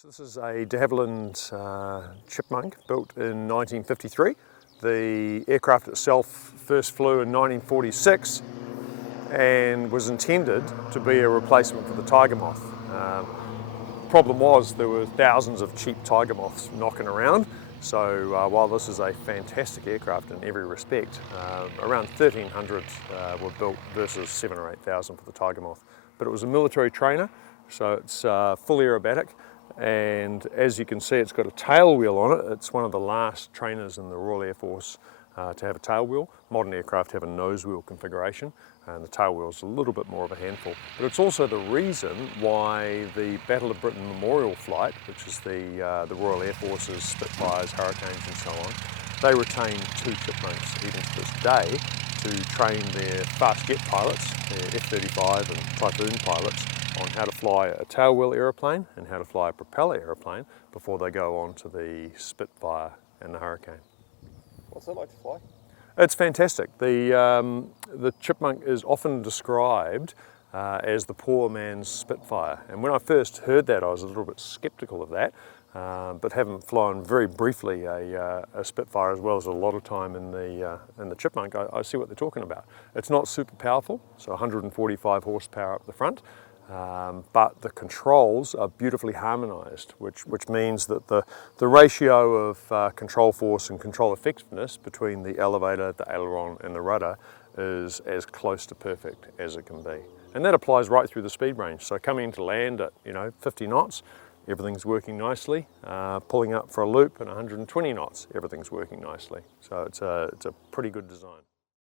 So this is a de Havilland chipmunk built in 1953. The aircraft itself first flew in 1946 and was intended to be a replacement for the tiger moth. Problem was there were thousands of cheap tiger moths knocking around, so while this is a fantastic aircraft in every respect, around 1,300 were built versus 7,000 or 8,000 for the tiger moth. But it was a military trainer, so it's fully aerobatic, and as you can see it's got a tail wheel on it. It's one of the last trainers in the Royal Air Force to have a tail wheel. Modern aircraft have a nose wheel configuration, and the tail wheel is a little bit more of a handful. But it's also the reason why the Battle of Britain Memorial Flight, which is the Royal Air Force's Spitfires, Hurricanes and so on, they retain 2 chipmunks even to this day to train their fast jet pilots, their F-35 and Typhoon pilots, on how to fly a tail wheel aeroplane and how to fly a propeller aeroplane before they go on to the Spitfire and the Hurricane. What's it like to fly? It's fantastic. The chipmunk is often described as the poor man's Spitfire, and when I first heard that I was a little bit sceptical of that, but having flown very briefly a Spitfire as well as a lot of time in the chipmunk, I see what they're talking about. It's not super powerful, so 145 horsepower up the front, but the controls are beautifully harmonized, which means that the ratio of control force and control effectiveness between the elevator, the aileron and the rudder is as close to perfect as it can be. And that applies right through the speed range. So coming into land at 50 knots, everything's working nicely. Pulling up for a loop at 120 knots, everything's working nicely. So it's a pretty good design.